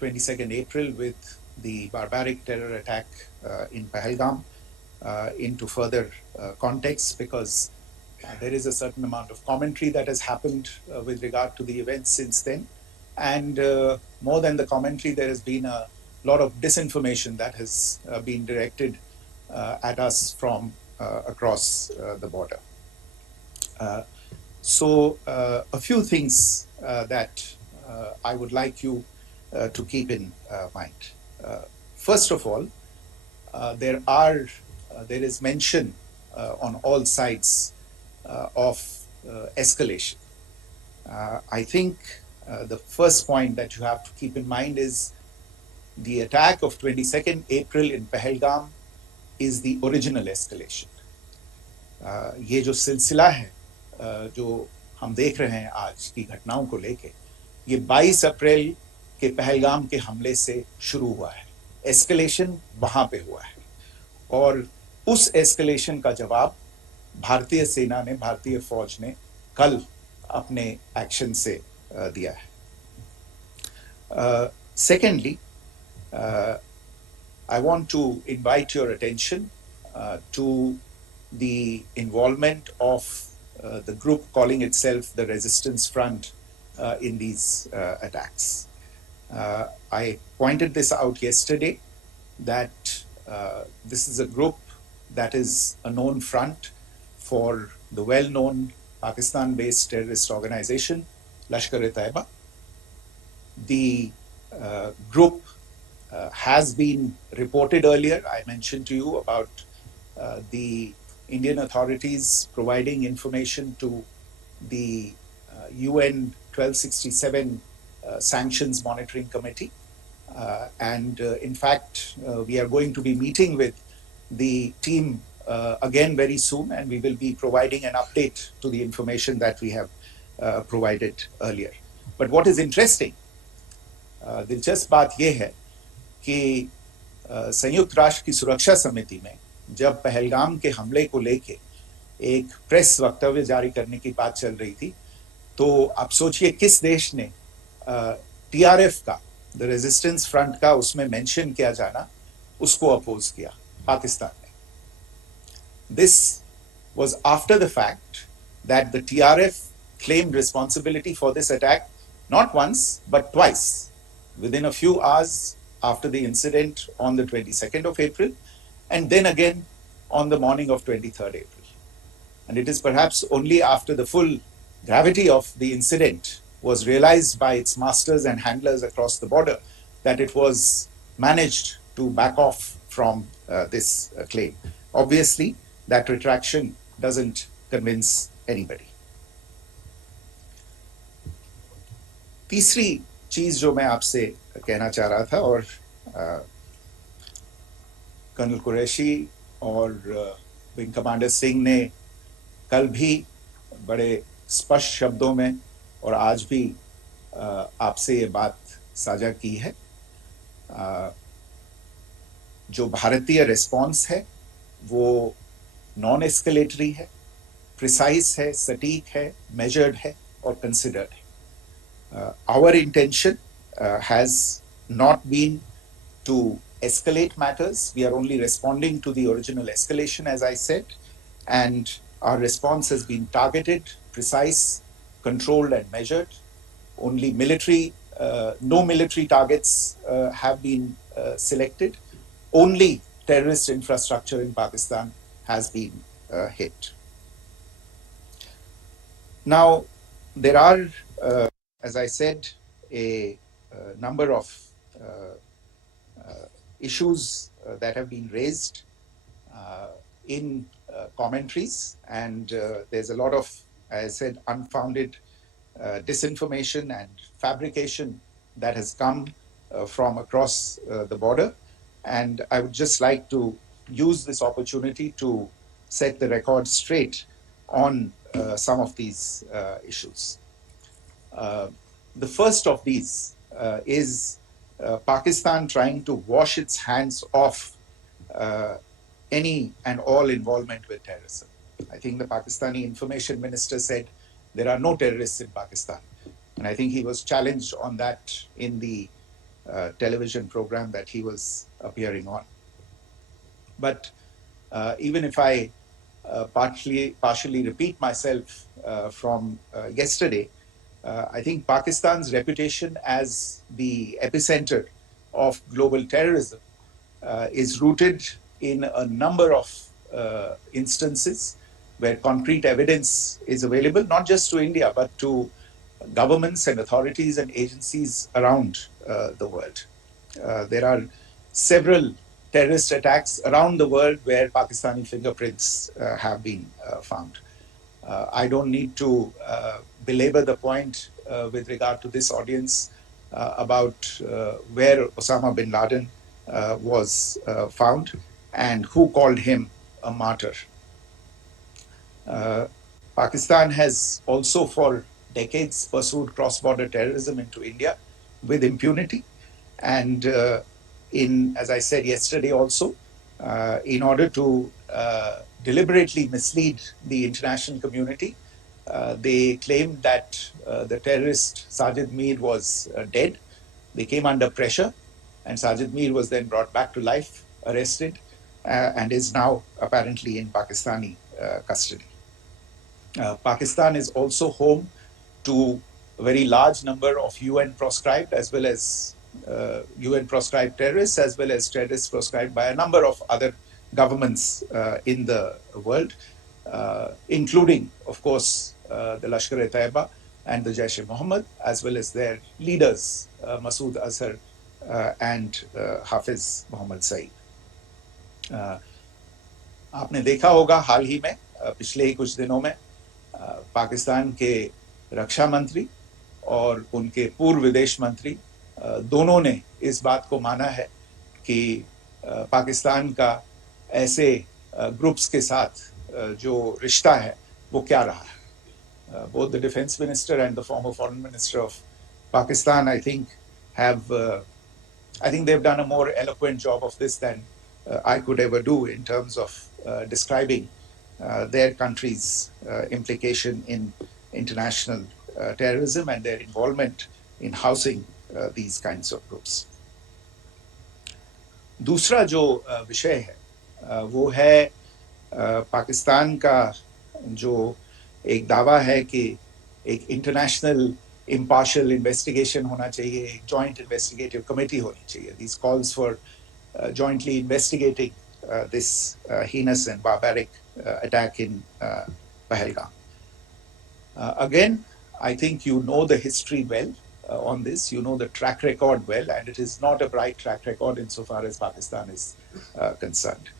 22nd April with the barbaric terror attack in Pahalgam into further context, because there is a certain amount of commentary that has happened with regard to the events since then. And more than the commentary, there has been a lot of disinformation that has been directed at us from across the border. So a few things that I would like you to keep in mind. First of all, there is mention on all sides of escalation. I think the first point that you have to keep in mind is the attack of 22nd April in Pahalgam is the original escalation. ये जो सिलसिला है जो हम देख रहे हैं आज की घटनाओं को लेके, ये 22 अप्रैल के पहलगाम के हमले से शुरू हुआ है. एस्केलेशन वहां पे हुआ है और उस एस्केलेशन का जवाब भारतीय सेना ने, भारतीय फौज ने कल अपने एक्शन से दिया है. Secondly, I want to invite your attention to the involvement of the group calling itself the Resistance Front in these attacks. I pointed this out yesterday that this is a group that is a known front for the well-known Pakistan-based terrorist organization, Lashkar-e-Taiba. The group has been reported earlier. I mentioned to you about the Indian authorities providing information to the UN 1267 Sanctions Monitoring Committee. And in fact, we are going to be meeting with the team again very soon, and we will be providing an update to the information that we have provided earlier. But what is interesting, दिलचस्प बात यह है कि संयुक्त राष्ट्र की सुरक्षा समिति में जब पहलगाम के हमले को लेके एक प्रेस वक्तव्य जारी करने की बात चल रही थी, तो आप सोचिए किस देश ने टीआरएफ का, द रेजिस्टेंस फ्रंट का उसमें मेंशन किया जाना, उसको अपोज किया, पाकिस्तान ने. This was after the fact that the TRF claimed responsibility for this attack not once but twice, within a few hours after the incident on the 22nd of April, and then again on the morning of 23rd April. And it is perhaps only after the full gravity of the incident was realized by its masters and handlers across the border that it was managed to back off from this claim. Obviously, that retraction doesn't convince anybody. तीसरी चीज जो मैं आपसे कहना चाह रहा था, और कर्नल कुरैशी और विंग कमांडर सिंह ने कल भी बड़े स्पष्ट शब्दों में और आज भी आपसे ये बात साझा की है. जो भारतीय रिस्पॉन्स है वो नॉन एस्केलेटरी है, प्रिसाइज है, सटीक है, मेजर्ड है और कंसिडर्ड है. Our intention has not been to escalate matters. We are only responding to the original escalation, as I said, and our response has been targeted, precise, controlled and measured. Only no military targets have been selected. Only terrorist infrastructure in Pakistan has been hit. Now, there are, as I said, a number of issues that have been raised in commentaries, and there's a lot of, as I said, unfounded disinformation and fabrication that has come from across the border. And I would just like to use this opportunity to set the record straight on some of these issues. The first of these is Pakistan trying to wash its hands off any and all involvement with terrorism. I think the Pakistani information minister said there are no terrorists in Pakistan. And I think he was challenged on that in the television program that he was appearing on. But even if I partially repeat myself from yesterday, I think Pakistan's reputation as the epicenter of global terrorism is rooted in a number of instances where concrete evidence is available, not just to India, but to governments and authorities and agencies around the world. There are several terrorist attacks around the world where Pakistani fingerprints have been found. I don't need to belabor the point with regard to this audience about where Osama bin Laden was found and who called him a martyr. Pakistan has also for decades pursued cross-border terrorism into India with impunity. And as I said yesterday also, in order to deliberately mislead the international community, they claimed that the terrorist Sajid Mir was dead. They came under pressure, and Sajid Mir was then brought back to life, arrested, and is now apparently in Pakistani custody. Pakistan is also home to a very large number of UN proscribed as well as UN proscribed terrorists, as well as terrorists proscribed by a number of other governments in the world, including, of course, the Lashkar-e-Taiba and the Jaish-e-Mohammed, as well as their leaders, Masood Azhar and Hafiz Mohammed Saeed. आपने देखा होगा हाल ही में पिछले ही कुछ दिनों में पाकिस्तान के रक्षा मंत्री और उनके पूर्व विदेश मंत्री दोनों ने इस बात को माना है कि पाकिस्तान का ऐसे ग्रुप्स के साथ जो रिश्ता है वो क्या रहा है. Both the defense minister and the former foreign minister of Pakistan, I think they've done a more eloquent job of this than I could ever do in terms of describing their country's implication in international terrorism and their involvement in housing these kinds of groups. दूसरा जो विषय है वो है पाकिस्तान का जो एक दावा है कि एक इंटरनेशनल impartial investigation होना चाहिए, एक joint investigative committee होनी चाहिए. These calls for jointly investigating this heinous and barbaric attack in Pahalgam. Again, I think you know the history well on this. You know the track record well, and it is not a bright track record insofar as Pakistan is concerned.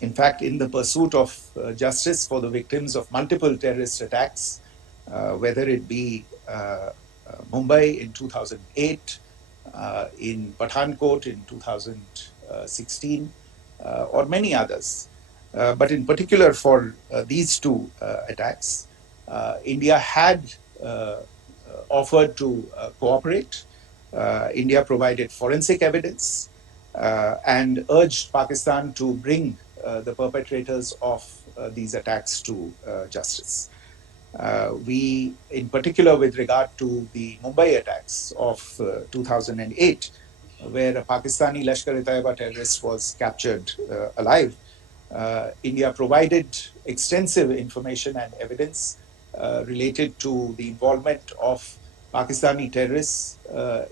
In fact, in the pursuit of justice for the victims of multiple terrorist attacks, whether it be Mumbai in 2008, in Pathankot in 2016, or many others, but in particular for these two attacks, India had offered to cooperate. India provided forensic evidence and urged Pakistan to bring the perpetrators of these attacks to justice. We, in particular with regard to the Mumbai attacks of 2008, where a Pakistani Lashkar-e-Taiba terrorist was captured alive, India provided extensive information and evidence related to the involvement of Pakistani terrorists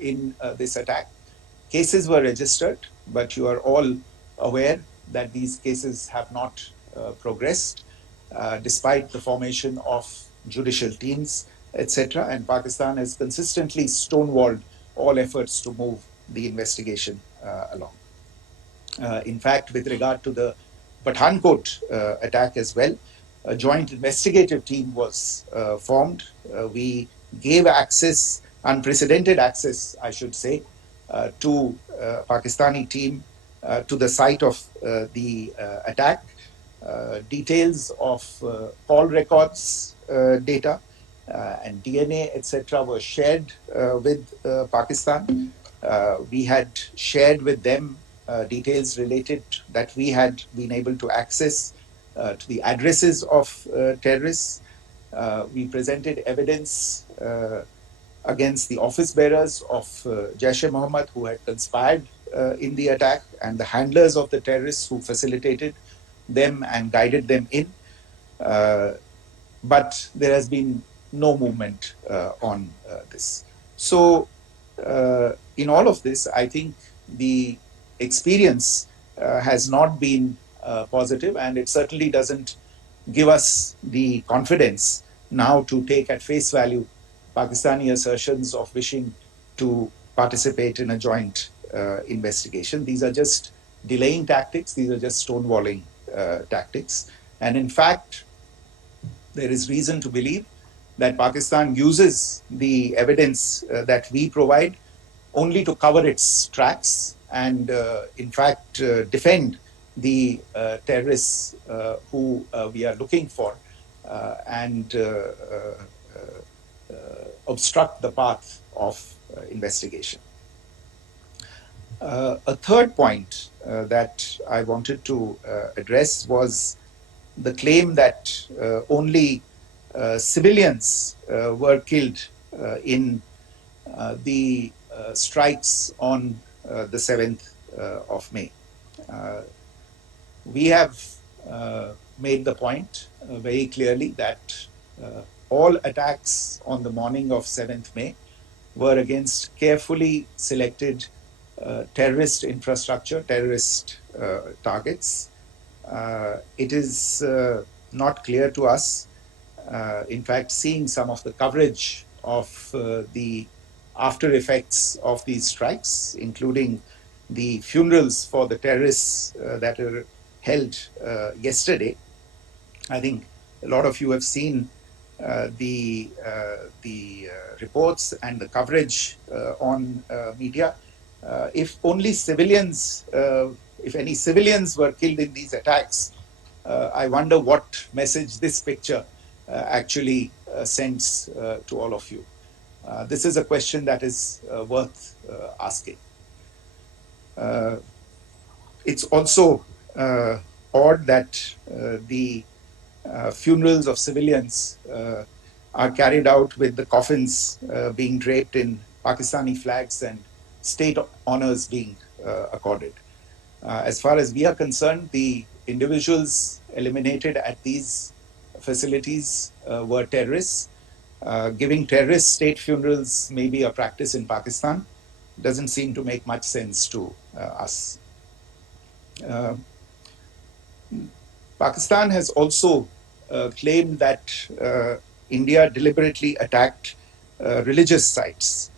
in this attack. Cases were registered, but you are all aware that these cases have not progressed, despite the formation of judicial teams, etc. And Pakistan has consistently stonewalled all efforts to move the investigation along. In fact, with regard to the Pathankot attack as well, a joint investigative team was formed. We gave access, unprecedented access, I should say, to Pakistani team to the site of the attack. Details of call records data and DNA, etc., were shared with Pakistan. We had shared with them details related that we had been able to access to the addresses of terrorists. We presented evidence against the office bearers of Jaish-e-Mohammed who had conspired in the attack, and the handlers of the terrorists who facilitated them and guided them in. But there has been no movement on this. So, in all of this, I think the experience has not been positive, and it certainly doesn't give us the confidence now to take at face value Pakistani assertions of wishing to participate in a joint investigation. These are just delaying tactics, these are just stonewalling tactics. And in fact, there is reason to believe that Pakistan uses the evidence that we provide only to cover its tracks and, in fact, defend the terrorists who we are looking for and obstruct the path of investigation. A third point that I wanted to address was the claim that only civilians were killed in the strikes on the 7th of May. We have made the point very clearly that all attacks on the morning of 7th May were against carefully selected terrorist infrastructure, terrorist targets. It is not clear to us. In fact, seeing some of the coverage of the after effects of these strikes, including the funerals for the terrorists that were held yesterday, I think a lot of you have seen the reports and the coverage on media. If only civilians, if any civilians were killed in these attacks, I wonder what message this picture actually sends to all of you. This is a question that is worth asking. It's also odd that the funerals of civilians are carried out with the coffins being draped in Pakistani flags and state honors being accorded. As far as we are concerned, the individuals eliminated at these facilities were terrorists. Giving terrorist state funerals may be a practice in Pakistan. Doesn't seem to make much sense to us. Pakistan has also claimed that India deliberately attacked religious sites.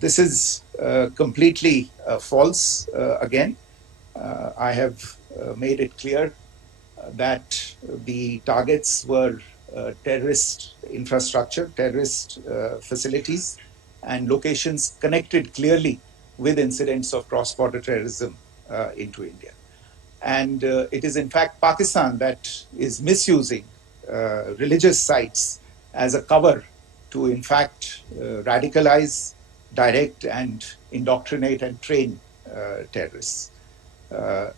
This is completely false again. I have made it clear that the targets were terrorist infrastructure, terrorist facilities, and locations connected clearly with incidents of cross-border terrorism into India. And it is in fact Pakistan that is misusing religious sites as a cover to in fact radicalize, direct and indoctrinate and train terrorists.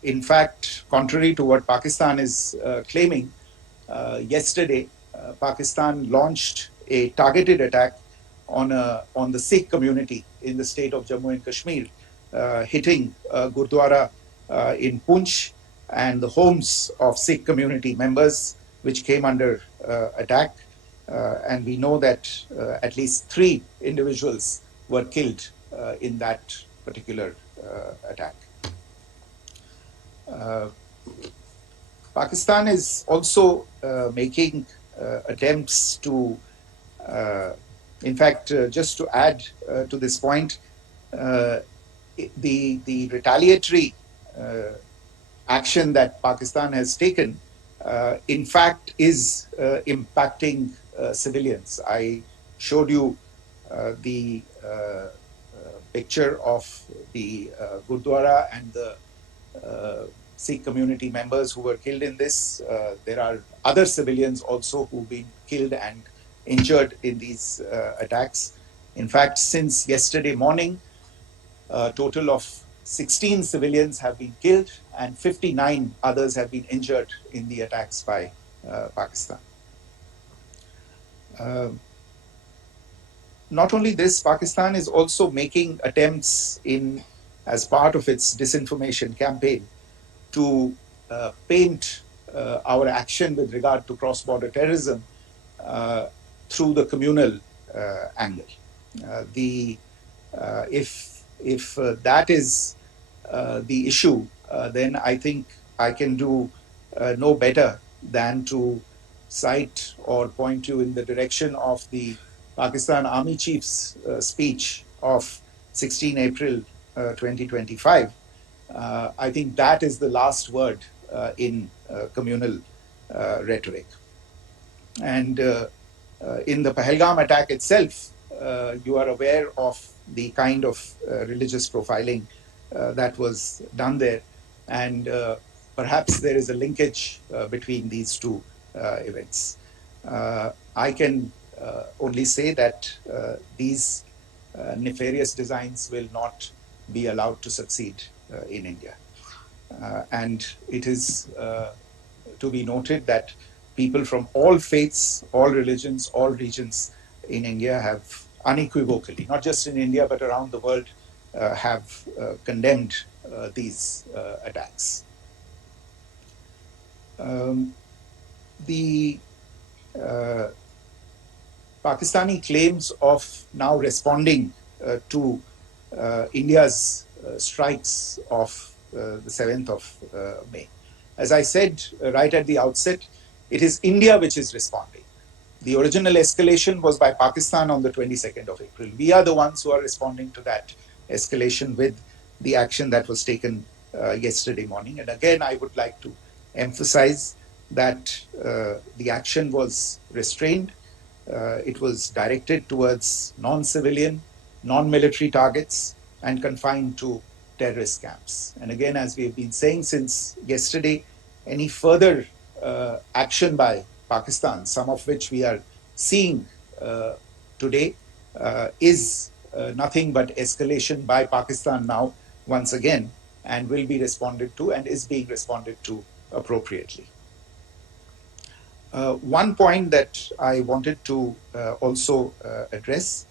In fact, contrary to what Pakistan is claiming, yesterday Pakistan launched a targeted attack on the Sikh community in the state of Jammu and Kashmir, hitting Gurdwara in Poonch and the homes of Sikh community members, which came under attack. And we know that at least 3 individuals were killed in that particular attack. Pakistan is also making attempts to, in fact, just to add to this point, the retaliatory action that Pakistan has taken, in fact, is impacting civilians. I showed you the picture of the Gurdwara and the Sikh community members who were killed in this. There are other civilians also who've been killed and injured in these attacks. In fact, since yesterday morning, a total of 16 civilians have been killed and 59 others have been injured in the attacks by Pakistan. Not only this, Pakistan is also making attempts as part of its disinformation campaign to paint our action with regard to cross-border terrorism uh, through the communal angle. If that is the issue, then I think I can do no better than to cite or point you in the direction of the Pakistan Army Chief's speech of 16 April 2025. I think that is the last word in communal rhetoric. And in the Pahalgam attack itself, you are aware of the kind of religious profiling that was done there. And perhaps there is a linkage between these two events. I can only say that these nefarious designs will not be allowed to succeed in India. And it is to be noted that people from all faiths, all religions, all regions in India have unequivocally, not just in India but around the world, have condemned these attacks. The Pakistani claims of now responding to India's strikes of the 7th of May. As I said right at the outset, it is India which is responding. The original escalation was by Pakistan on the 22nd of April. We are the ones who are responding to that escalation with the action that was taken yesterday morning. And again, I would like to emphasize that the action was restrained. It was directed towards non-civilian, non-military targets and confined to terrorist camps. And again, as we have been saying since yesterday, any further action by Pakistan, some of which we are seeing today, is nothing but escalation by Pakistan now, once again, and will be responded to and is being responded to appropriately. One point that I wanted to also address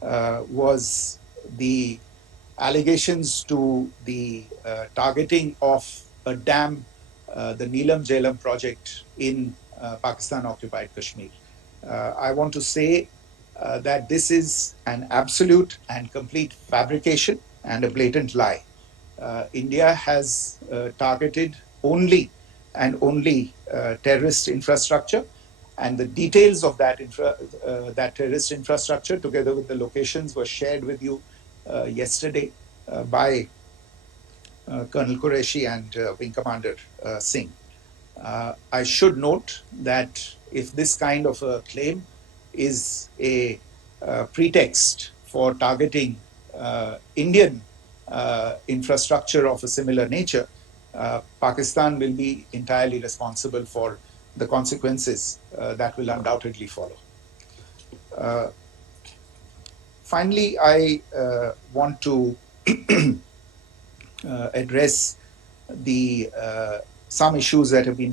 was the allegations to the targeting of a dam, the Neelam Jhelum project in Pakistan-occupied Kashmir. I want to say that this is an absolute and complete fabrication and a blatant lie. India has targeted only and only terrorist infrastructure, and the details of that terrorist infrastructure, together with the locations, were shared with you yesterday by Colonel Qureshi and Wing Commander Singh. I should note that if this kind of a claim is a pretext for targeting Indian infrastructure of a similar nature, Pakistan will be entirely responsible for the consequences that will undoubtedly follow. Finally, I want to address some issues that have been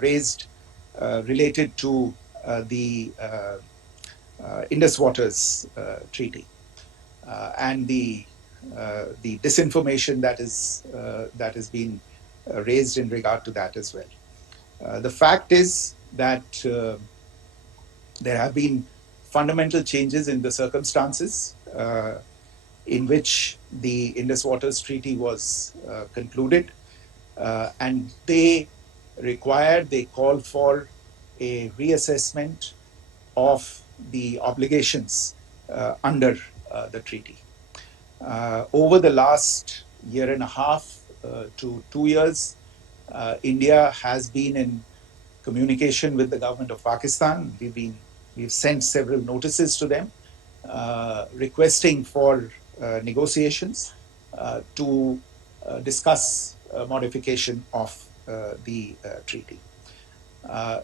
raised related to the Indus Waters Treaty and the disinformation that has been raised in regard to that as well. The fact is that there have been fundamental changes in the circumstances in which the Indus Waters Treaty was concluded, and they called for a reassessment of the obligations under the treaty. Over the last year and a half to 2 years, India has been in communication with the government of Pakistan. We've sent several notices to them requesting for negotiations to discuss modification of the treaty.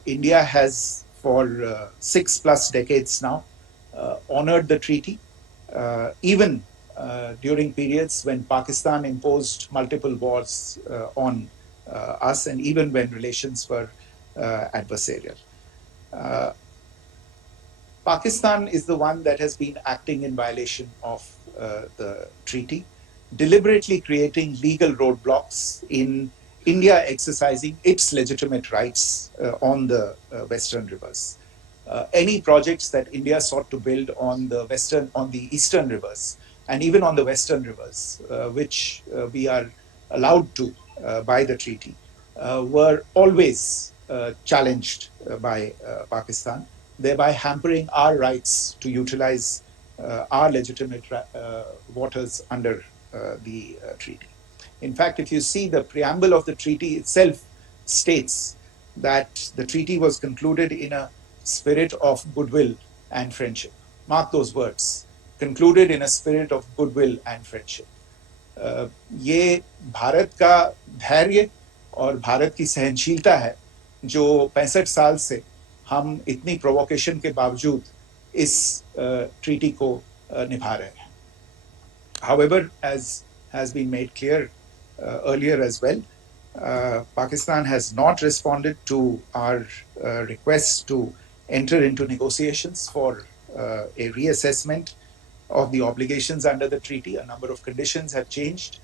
India has for 6+ decades now honored the treaty, even during periods when Pakistan imposed multiple wars on us, and even when relations were adversarial. Pakistan is the one that has been acting in violation of the treaty, deliberately creating legal roadblocks in India exercising its legitimate rights on the western rivers. Any projects that India sought to build on the eastern rivers, and even on the western rivers, which we are allowed to by the treaty, were always challenged by Pakistan, thereby hampering our rights to utilize our legitimate waters under the treaty. In fact, if you see, the preamble of the treaty itself states that the treaty was concluded in a spirit of goodwill and friendship. Mark those words, concluded in a spirit of goodwill and friendship. ये भारत का धैर्य और भारत की सहनशीलता है जो 65 साल से हम इतनी प्रोवोकेशन के बावजूद इस ट्रीटी को निभा रहे हैं. However, as has been made clear earlier as well, Pakistan has not responded to our requests to enter into negotiations for a reassessment of the obligations under the treaty. A number of conditions have changed.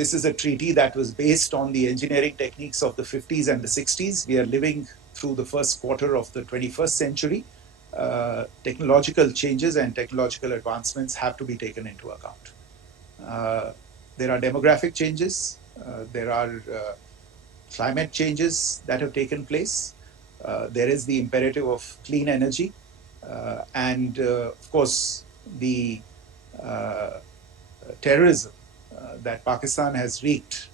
This is a treaty that was based on the engineering techniques of the 50s and the 60s. We are living through the first quarter of the 21st century. Technological changes and technological advancements have to be taken into account. There are demographic changes. There are climate changes that have taken place. There is the imperative of clean energy. And of course, the terrorism that Pakistan has wreaked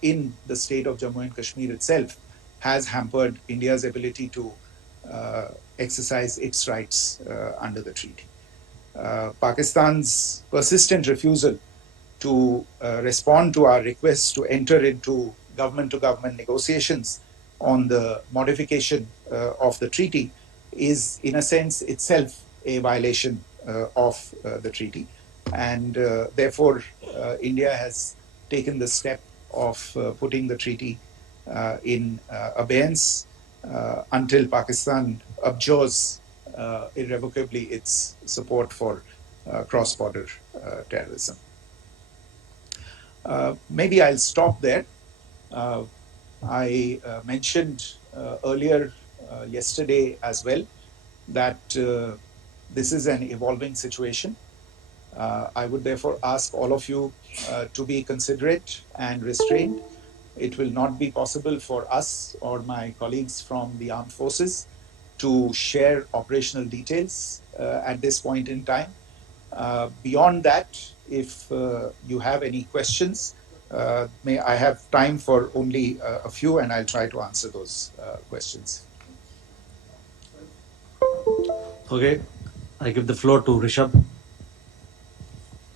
in the state of Jammu and Kashmir itself has hampered India's ability to exercise its rights under the treaty. Pakistan's persistent refusal to respond to our requests to enter into government-to-government negotiations on the modification of the treaty is, in a sense, itself a violation of the treaty. And therefore, India has taken the step of putting the treaty in abeyance until Pakistan abjures irrevocably its support for cross-border terrorism. Maybe I'll stop there. I mentioned earlier yesterday as well that this is an evolving situation. I would therefore ask all of you to be considerate and restrained. It will not be possible for us or my colleagues from the armed forces to share operational details at this point in time. Beyond that, if you have any questions, may I have time for only a few, and I'll try to answer those questions. Okay, I give the floor to Rishabh.